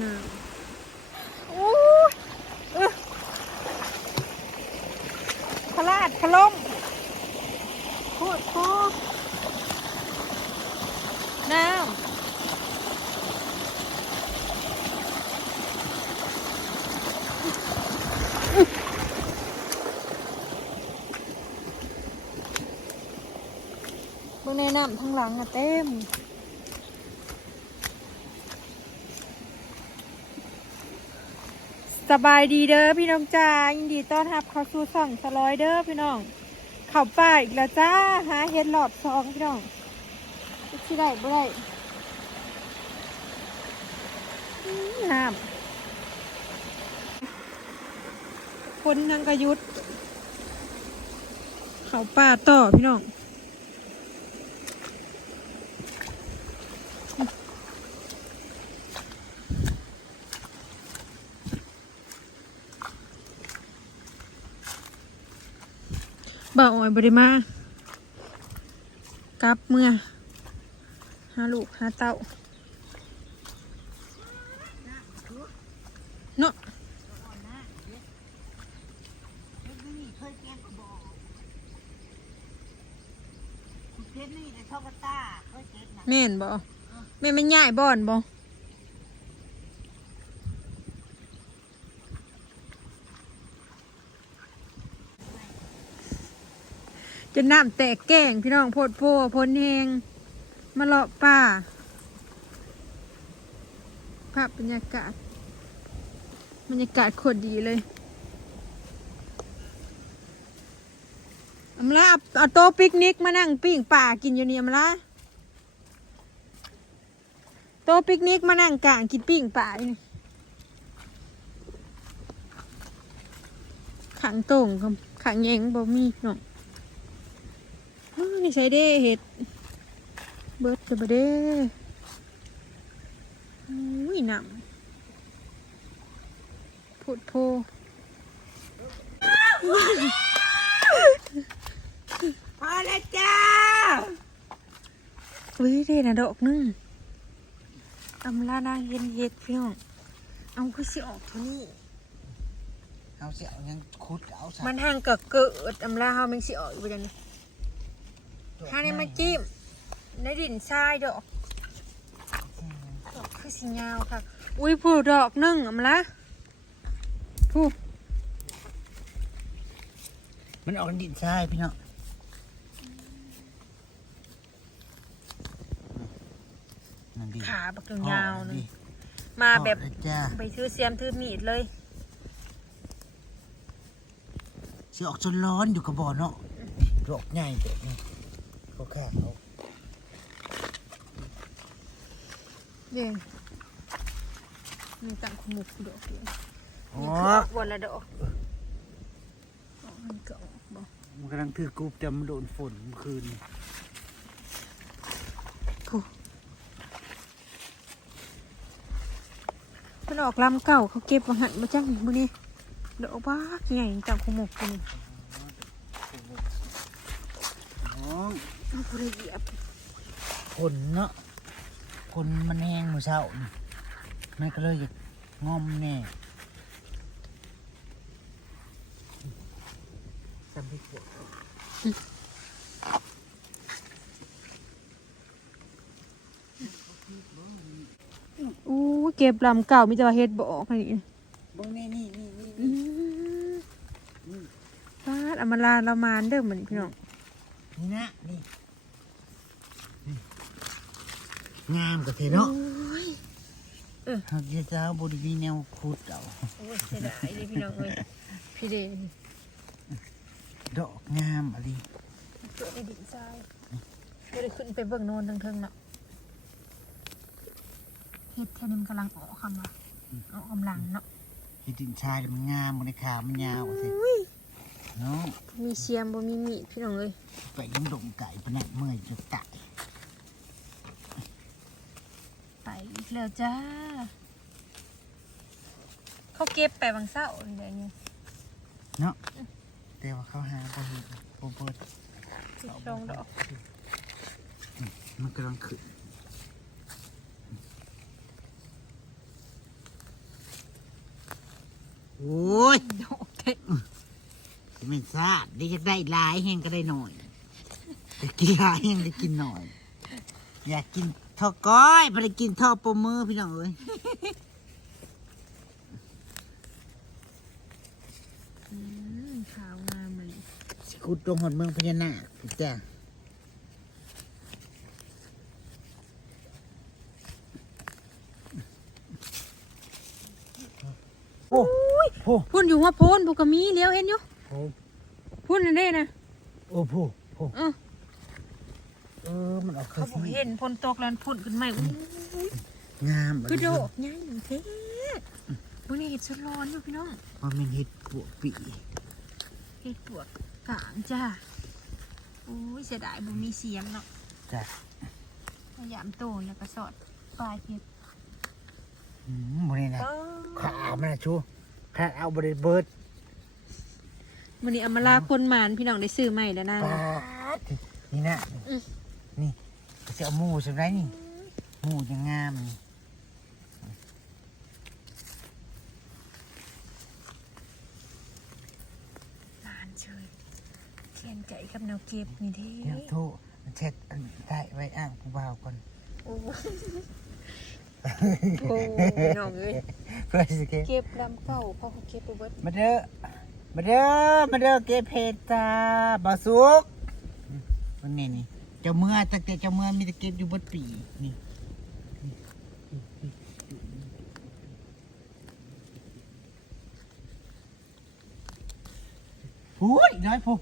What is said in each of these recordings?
น้ำโอ้ยขลาดขลมโคตรโคน้ำเบื้องในน้ำทั้งหลังอะเต็ม สบายดีเด้อพี่น้องจ้ายินดีต้อนรับเข้าสู่ช่องสลอยเด้อพี่น้องเข่าป่าอีกแล้วจ้าหาเห็ดหลอดซองพี่น้องที่ได้บ่ได้น้ำคนนางกระยุดเขาป่าต่อพี่น้อง บ่าวอ่อยบริมากลับเมื่อหาลูกหาเต้าเนาะเก็บนี่ในช่องกระตาเคยเก็บนะแม่นบ่แม่นมันใหญ่บ่อนบ่ จะน้ำแตกแก้งพี่น้องโพดโพพ้นแหงมาเลาะป่าภาพบรรยากาศบรรยากาศโคตรดีเลยอำลาเอาโต๊ะปิกนิกมานั่งปิ้งป่ากินอยู่นี่อำลาโต๊ะปิกนิกมานั่งกลางกินปิ้งป่าอยู่นี่ขังโต่งขังแยงบ่มีเนาะ ใส่เด้เห็ด เบิดจะบ่เด้อุ้ยหนำพุดโพพอแล้วจ้าอุ้ยเด่นะดอกหนึงอำลานางเห็นเห็ดพี่น้องเอาคือสิออกเท่านี้เอาเสียวยังคุดเอาใส่มันห่างกับเกิดอำลาเฮาแมันสิออกอยู่เดี๋ยวนี้ ถ้านี่มาจิ้มในดินทรายดอกดอกคือสียาวค่ะ อุ้ยผู้ดอกหนึงอำลาผู้มันออกดินทรายพี่เนาะนั่นดิขาบักยาวๆพ่อนึงดิมาแบบพ่อเลยจ้าไปถือเสียมถือมีดเลยเสียออกจนร้อนอยู่กับบ่อเนาะดอกใหญ่ดอกนี่ เขาแค่เขาเด่นมีตังขมุกดอกเดียวอ๋อนี่คือวันละดอกออกมันก็ออกบ่มันกำลังถือกรูปจำโดนฝนเมื่อคืนนี่ผู้มันออกลำเก่าเขาเก็บมาหันมาจังบุนี่ดอกบ้าใหญ่จังขมุกกูนี่ น้อง เอาผู้ละเอียดฝนเนาะฝนมันแห้งเมื่อเช้านี่มันก็เลยงอมแน่จำไม่ปวดอู้เก็บลำเก่ามีแต่ว่าเฮ็ดบ่ออกอันนี้เบิ่งนี่นี่นี่นี่อืมฟาดเอามาลาละมานเด้อเหมือนพี่น้องนี่นะนี่นี่ งามกับเทเนาะโอ้ยเขาจะเจ้าบริวีแนวขุดเอาโอ้ยเสียดายเลยพี่น้องเอ้ยพี่เดนดอกงามอะไรเกิดในดินทรายไม่ได้ขึ้นไปเบิ่งโนนทั้งเทิงๆเนาะเฮ็ดแค่นี้มันกำลังออกคำว่าออกกำลังเนาะเห็ดดินชายมันงามมันในขามันยาวสิเนาะมีเชียมบ่มีมีดพี่น้องเอ้ยไปยังดงไก่ปะเนี่ยเมื่อยจะตาย ไปอีกแล้วจ้า เขาเก็บไปบางเศร้าเดี๋ยวนี้เนาะแต่ว่าเขาหาบ่เห็นบ่เปิดสิลองดอกมันกำลังขึ้นโอ้ยดอกเด็ดจะไม่ทราบได้จะได้หลายแห้งก็ได้หน่อยแต่กินหลายแห้งได้กินหน่อย อยากกิน ทอก้อยไม่ได้กินทอปมมือพี่น้องเอ้ยอืมขาวงามเลยสิขุดตรงหดเมืองพญานาคพี่จ้าโอ้โหพุ่นอยู่หัวโพนพวกกมีเลี้ยวเห็นอยู่โอ้พุ่นนั่นเด้นะโอ้โหโอ้ เออเออมันออกเขาบอกเห็นพนตกแล้วพุ่นขึ้นใหม่อุ้ยงามคือโดกใหญ่เท่วันนี้เห็ดสลอนอยู่พี่น้องมันเป็นเห็ดปวกปีเห็ดปวกกลางจ้าโอ้ยเสียดายบ่มีเสียมเนาะจ้ะพยายามโตแล้วก็สอดปลายเห็ดอืมมันนี่นะเอขามันนะชูขาเอาบริเบิร์ดวันนี้เอามาลาคนหมานพี่น้องได้ซื้อใหม่แล้วนะปาดนี่นะอืม นี่จะเอาหมูใช่ไหมนี่หมูยังงามนี่ลานเชยเทียนไก่กับแนวเก็บนี่เท่เดี๋ยวโทษเช็ดอันได้ไว้อ้างผู้บ่าวก่อนโอ้โหพี่น้องเอ้ยเพื่อสิเก็บเก็บลำเก่าเพราะเขาเก็บไปเบิดมาเด้อมาเด้อมาเด้อเก็บเพชรจ้าบาสุกวันนี้นี่ เจ้าเมื่อตั้งแต่เจ้าเมื่อมีแต่เก็บอยู่บดปีนี่พูดอีกน้อยพู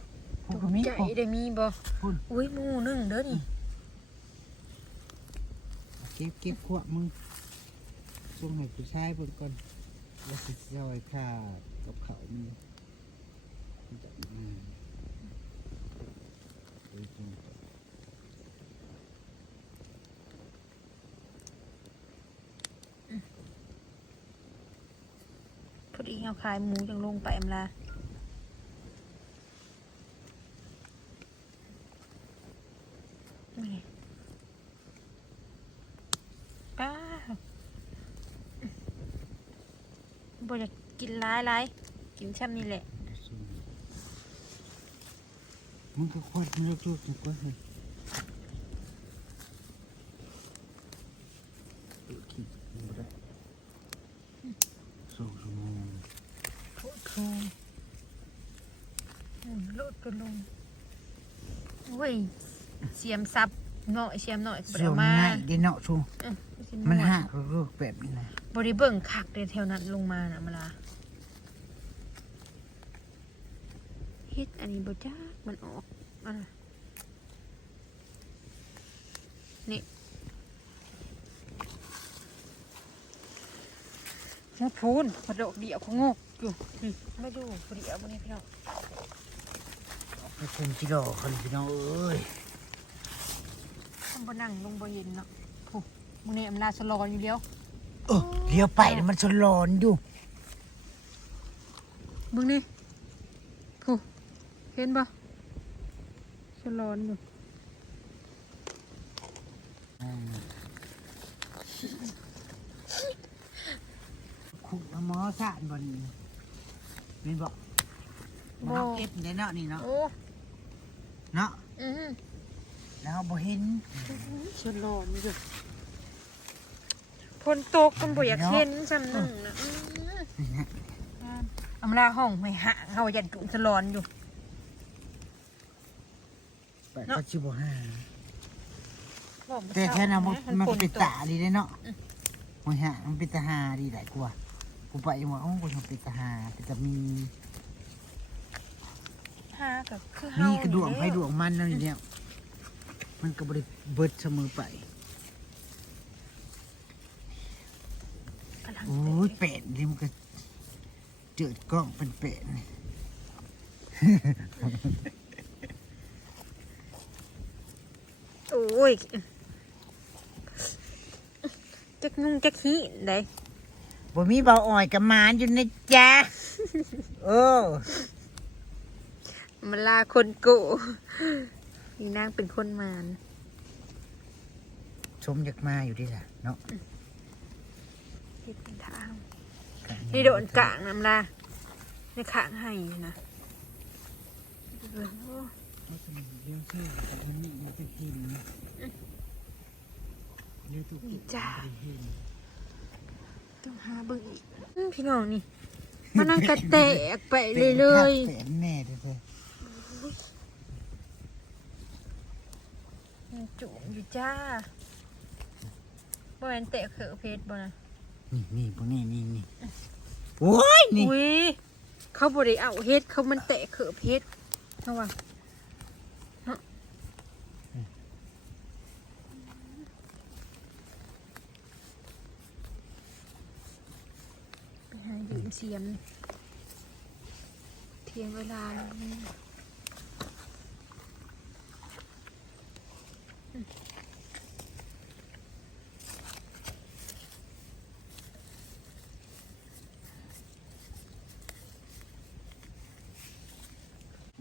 พูก็มีไก่พูได้มีบ่พูดอุ้ยหมูหนึ่งเด้อนี่เก็บเก็บขวบมึงส่งให้ผู้ชายเพิ่นก่อนว่าสิซอยค่ากับเขาวมันมันจะมาโดยตรง พ อดีเอาขายหมูจังลงไปอำลาป้าบ่อยากกินหลายหลายกินช่ำนี่แหละมึงก็ควดมันลูกๆมันก็ให้เออคิดมันบ่ได้สองชั่วโมง โคตรโคงอืมโลดก็ลงโอ้ย เสียมซับเนาะเสียมเนาะบ่ได้ส่เอางมาง่ายได้เนาะชูอื้อสิมันวดหักลูกๆแบบนี้นะบริเบิ่งคักเดแถวนั้นลงมานะมาลาเฮ็ดอันนี้บ่จ้ามันออกอันน่ะนี่มาพูนพอดอกเดียวเขางอกอยู่นี่ไม่ดูพอดีเอาบนนี้พี่น้อง ไปเป็นจิโร่คนพี่น้องเอ้ยทำ บ่นั่งลงบ่เห็นเนาะผู้มื้อนี้อำลาสลอนอยู่เดียว เออเลี้ยวไปแล้วมันชนหลอนอยู่มึงนี่ผู้เห็นบ่สลอนอยู่ขุดหมอสานบนเป็นบอกมันเอาเก็บได้เนาะนี่เนาะโอ้เนาะ อือหือ แล้วบ่เห็นฉลอมอยู่พนตกมันบ่อยากเห็นซ้ำหนึ่งนะอื้อนี่ฮะอำลาห้องไม่หะเฮายันจุฉลอนอยู่ไปก็ชิบห้าบอกบ่แต่เศร้าแค่นั้นมันะมันฝเป็นตกตาดีเลยเนาะมันฮะมันเป็นตาหาดีหลายกว่ากูไปยังว่าโอ้กูทำเป็นตาหาเป็นตามีหากับคือเฮามีมีกระดวงไปดวงมันนั่นเนี่ย มันก็บริเบิดเสมอไปกำลังโอ้ยเป็ดนี่มันก็เจิดกล้องเป็นเป็ดนี่ โอ้ยจักนุ่งจักขี้ได้บ่มีเบาอ่อยกับหมานอยู่นะจ๊ะโอ้มันลาคนโกุ อีนางเป็นคนมานชมอยากมาอยู่ดีล่ะเนาะเฮ็ดเป็นทางนี่โดนกลางน้ำลาในข้างให้นะเออโอ้เขาสมัยเลี้ยงเชื่อแต่วันนี้มันจะกินเลี้ยงทุกทีจ้าเห็นต้องหาเบิ่งอีกอืมพี่น้องนี่มันนั่งกระแตกไปเรื่อยแสนแน่เลยเด้อ ๆ มันจุ่มอยู่จ้าบ่แม่นแตะเขือเพชรบ่นะนี่นี่พวกนี้นี่นี่โอ้ยนี่อุ้ยเขาบ่ได้เอาเฮ็ดเขามันแตะเขือเพชรเท่าว่าเนาะไปหายืมเสียมเทียงเวลาแล้วนี่เบิ่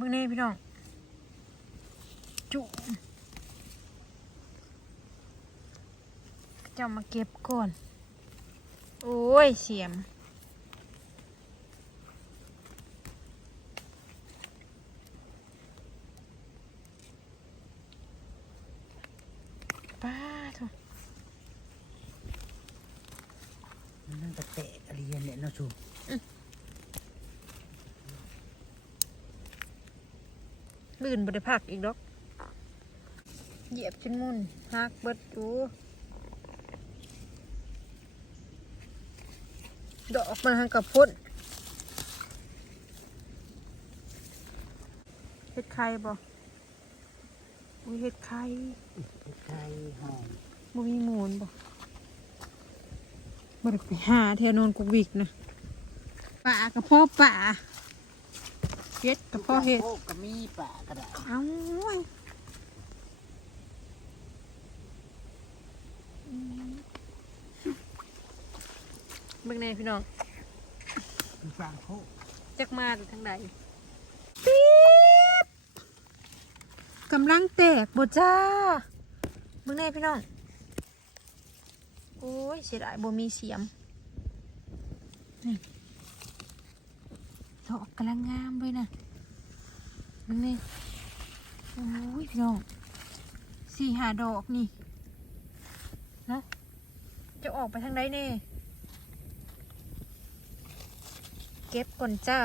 งนี่พี่น้อง จุ่มจะมาเก็บก่อน โอ้ย เสียม ป้าทุก มันนั่งกระเตะกระเรียนเนี่ยเนาะชู ลื่นบริพักอีกดอก เหยียบจนมุนหักเบิดดูดอกมันหันกับพุ่นเฮ็ดไข่บ่อุ้ยเฮ็ดไข่ไข่หอมบ่มีมูลบ่บ่ได้ไปหาแถวโนนกุกวิกนะป่ากับพ่อป่า เฮ็ดกับพ่อเฮ็ดโอ้ก็มีป่ากระดาษเอ้าเบิ่งในพี่น้องคือฟังโคกจักมาจากทางใดปี๊บกำลังแตกบ่จ้าเบิ่งในพี่น้อง โอ้ยเสียดายบ่มีเสียมนี่ ดอกกำลังงามเลยนะเบิ่งนี่โอ้ยพี่น้องสี่หาดอกนี่นะจะออกไปทางไหนเน่เก็บก่อนจ้า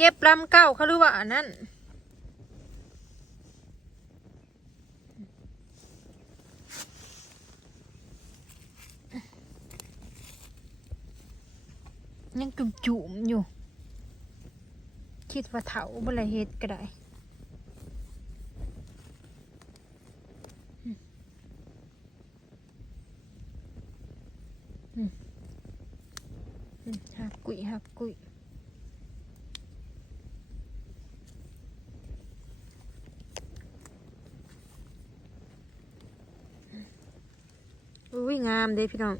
เก็บลำเก้าเขาหรือว่าอันนั้นยังจุ่มจุ่มอยู่ คิดว่าเถาบละเฮ็ดก็ได้หักกุยหักกุย อุ้ยงามเด้พี่น้อง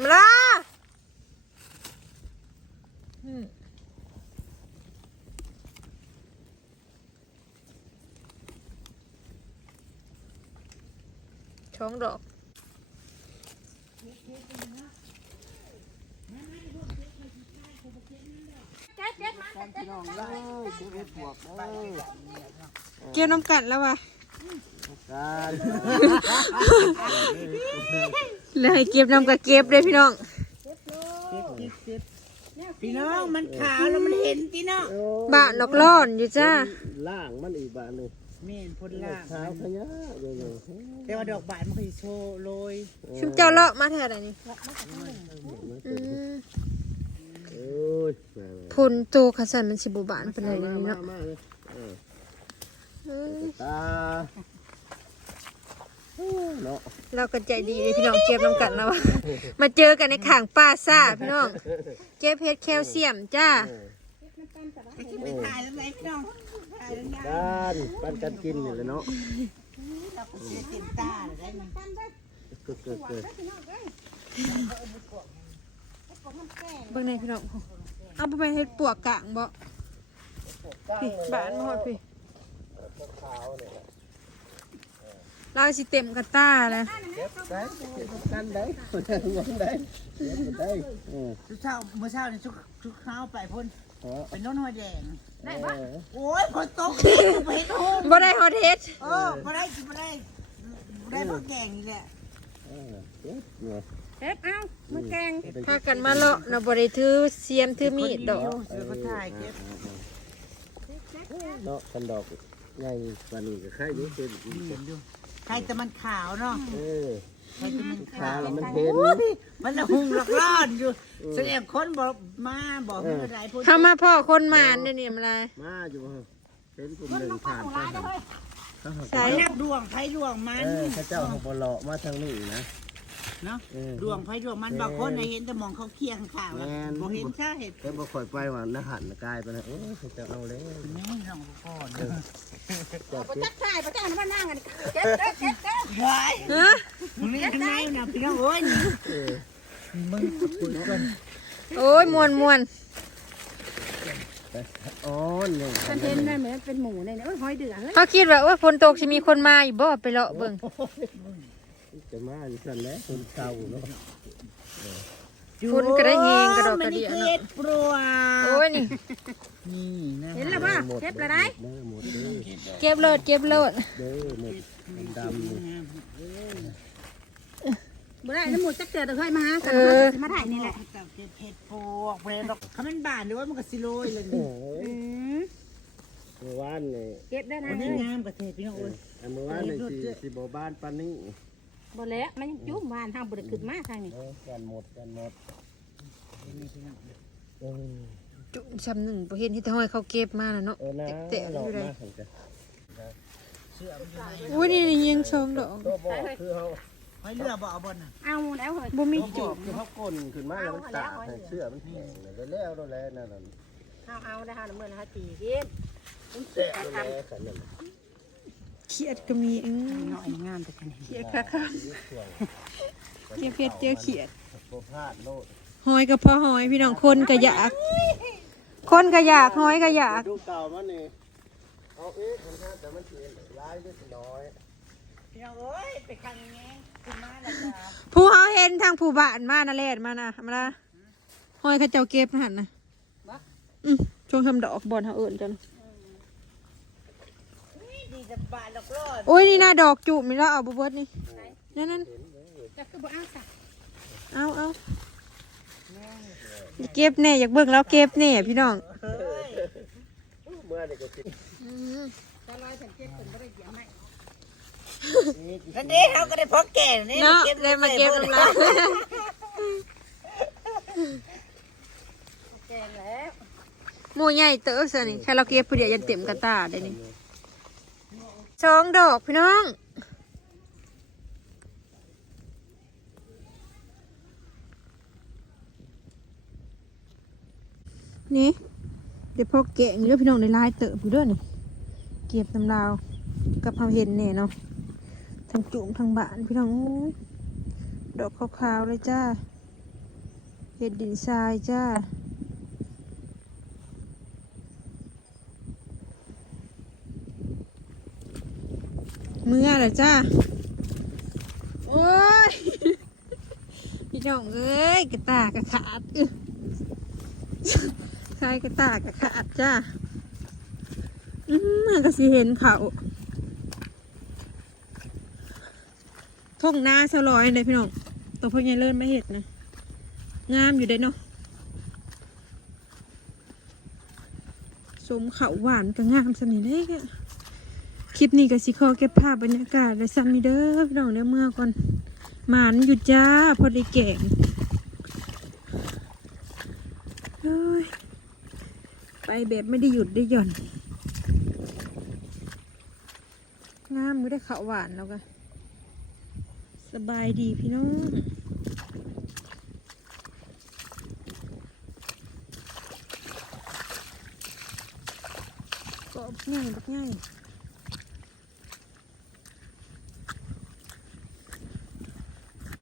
มาละอืมช้องดอกพี่น้องเลยชีวิตบวกเลยเกี่ยวน้ำกัดแล้ววะการ เลยเก็บน้ำกัดเก็บเลยพี่น้อง พี่น้องมันขาวแล้วมันเห็นพี่น้องบาทนอกร้อนอยู่จ้าล่างมันอีกบานหนึ่งเมนพ่นล่างเท้าขยะเลยเลยแต่ว่าดอกบานมันคือโชว์โรยชุมเจ้าเลาะมาแถวไหนนี่อืมโอ้ยมาพลโตขัสันมันสิบบานเป็นไรมานี่มาเนาะ ตาเนาะเราก็ใจดีเลยพี่น้องเก็บน้ำกัดแล้ววะมาเจอกันในข่างป้าซ่าพี่น้องเก็บเพชรแคลเซียมจ้าไปถ่ายแล้วไหมพี่น้องถ่ายแล้วเนี่ยการปั้นกันกินนี่เลยเนาะเราก็เสียเต็มตาเลยได้มั้ยเกิดเกิดเกิดเบิ่งในพี่น้องเอาไปเฮ็ดปวกกลางบ่พี่บ้านมาฮอดพี่ เราสิเต็มกระต้าแล้วได้กันได้ยังได้ยังได้เออชุกเช้าเมื่อเช้านี่ชุกชุกเช้าไปพ่นเออเป็นน้องหอยแดงได้ปะโอ้ยฝนตกไปเห็นโฮมบ่ได้ฮอดเฮ็ดเออมาได้กินมาได้มาได้พวกแกงนี่แหละเออเก็บเนาะเฮ็ดเอามือแกงพากันมาเลาะน่ะบ่ได้ถือเสียมถือมีดดอกเสือก็ถ่ายเก็บเนาะกันดอก ใหญ่กว่านี้ก็ใครรู้เป็นเห็นอยู่ใครแต่มันขาวเนาะเออใครแต่มันขาขาวแล้วมันเห็น โอ้ยมันละหุงหลักล้านอยู่ แสดงคนบอกมาบอกให้อะไรพูดเข้ามาพ่อคนหมานเด้อนี่มันอะไรมาอยู่เห็นกลุ่มหนึ่งผ่านไปใส่ไผ่นักดวงไผ่ดวงมันเออพระเจ้าเขาบเลาะมาทางนี้นะ เนาะเออดวงไผ่ดวงมันบางคนน่ะเห็นแต่มองเขาเคียงข่าวแม่นบอกเห็นใช่เห็นแต่บ่ค่อยไปว่านะหันกายไปนะโอ้ยพระเจ้าเอาเลยนี่น้องพ่อจับประเก็จับกษ์ชายประจักษ์มานั่งกันเก็บเก็บเก็บเก็บว้ายฮะมึงนี่ทำไมนะพี่น้องโอ้ยเออมึงคุยกันโอ้ยมวนมวนอ๋อนี่คอนเทนต์นั่นเหมือนเป็นหมูเลยเนี่ยโอ้ยหอยเดือดเลยเขาคิดว่าโอ้ยฝนตกสิมีคนมาอยู่บ่ไปเลาะเบิ่ง จะมาอยู่สั่นแหล้วคนเก่าเนาะฝนก็ได้แฮงกระดอกกระเดียมันนี่คือเนาะเห็ดปลวกโอ้ยนี่ นี่นะเห็นแล้วป่ะเก็บแล้วได้เด้อหมดเด้อเก็บโลดเก็บโลดเด้อหมดดำๆนี่บ่ได้น้ำหมูจักเตือตะเคยมาหากันมาถ่ายนี่แหละเก็บเห็ดปลวกเวลาเขามันบานหรือว่ามันก็สิโรยเลยโอ้นี่ยอืมเมื่อวานนี่เก็บได้นะวันนี้นี่งามกับเทพี่น้องโอ้ยอันเมื่อวานนี่สิสิบ่บ้านปานนี้ บ่แล้วมันยังจุ่มบ้านทางบ่ได้ขึ้นมาทางนี้เออกันหมดกันหมดเออจุ่มซ้ำหนึ่งบ่เห็นที่ห้อยเขาเก็บมาน่ะเนาะเออนะแตะๆเราอยู่เลยมาหั่นจ้ะอุ้ยนี่ยังชมดอกตัวบอกคือเฮาไว้เรือบ่เอาบนน่ะเอาแล้วเฮ้ยบ่มีตัวบจุอกคือเฮาก้นขึ้นมาแล้วมันตากให้เสื้อมันแข็งเลยได้แล้วได้แล้วนั่นน่ะเอาเอาได้เอาน้ำมือนะคะตีกินแตะแล้วแหละกันนั่น น่ะเขียดก็มีอือน้อยงามแต่กันเขียดค่ะค่ะเจียวเผ็ดเจียวเขียดบ่พลาดโลดหอยก็พอหอยพี่น้องคนก็อยากคนก็อยากหอยก็อยากดูเก่ามันนี่เอาเอ๊ะมันฮะแต่มันสิร้ายนิดน้อยพี่น้องโอ้ยไปคันแงงขึ้นมาแล้วจ้าผู้เฮาเห็นทางผู้บ้านมาน่ะแลดมาน่ะมาละหอยเขาเจ้าเก็บหั่นน่ะอืมช่วงทำดอกบอนเฮาเอิ้นกันดี จะบานหลอกล่อโอ้ยนี่น่าดอกจุ่มนี่แล้วเอาบ่เบิดนี่นั่นนั่นจะคือบ่เอาสักเอาเอาเก็บแน่อยากเบิ่งแล้วเก็บแน่พี่น้องเฮ้ยเมื่อนี่ก็สิตอนไรฉันเก็บคนบ่ได้เหยียบให้นั่นเด้เขาก็ได้พอแก่นี่เนาะเลยมาเก็บน้ำลายแกงแล้วหมูใหญ่เต๋อซะนี่แค่เราเก็บผู้เดียวยังเต็มกระตาได้นี่ สองดอกพี่น้อง นี่ เดี๋ยวพอแกะอย่างนี้พี่น้องในลายเต๋อผู้เด้อนี่ เก็บน้ำลาวกับเขาเห็นเนี่ยเนาะทั้งจุ่มทั้งบานพี่น้องดอกขาวๆเลยจ้า เห็ดดินทรายจ้า เมื่อเหรอจ้า โอ้ย พี่น้องเอ้ยกระตากกระขาดอึใครกระตากกระขาดจ้า อืมก็สิเห็นเขาท่องหน้าสลอยเลยพี่น้อง ตัวพ่อใหญ่เลิ่นไม่เห็ดนะ งามอยู่ได้เนาะสมเขาหวานก็งามสนิทเลยอะ คลิปนี้ก็สิขอเก็บภาพบรรยากาศและซ้ำนี่เด้อพี่น้องเดี๋ยวเมื่อก่อนหมานอยู่จ้าพอด้แก่งเฮ้ยไปแบบไม่ได้หยุดได้หย่อนงามไม่ได้ขาวหวานแล้วก็สบายดีพี่น้องกรอบง่ายบักง่าย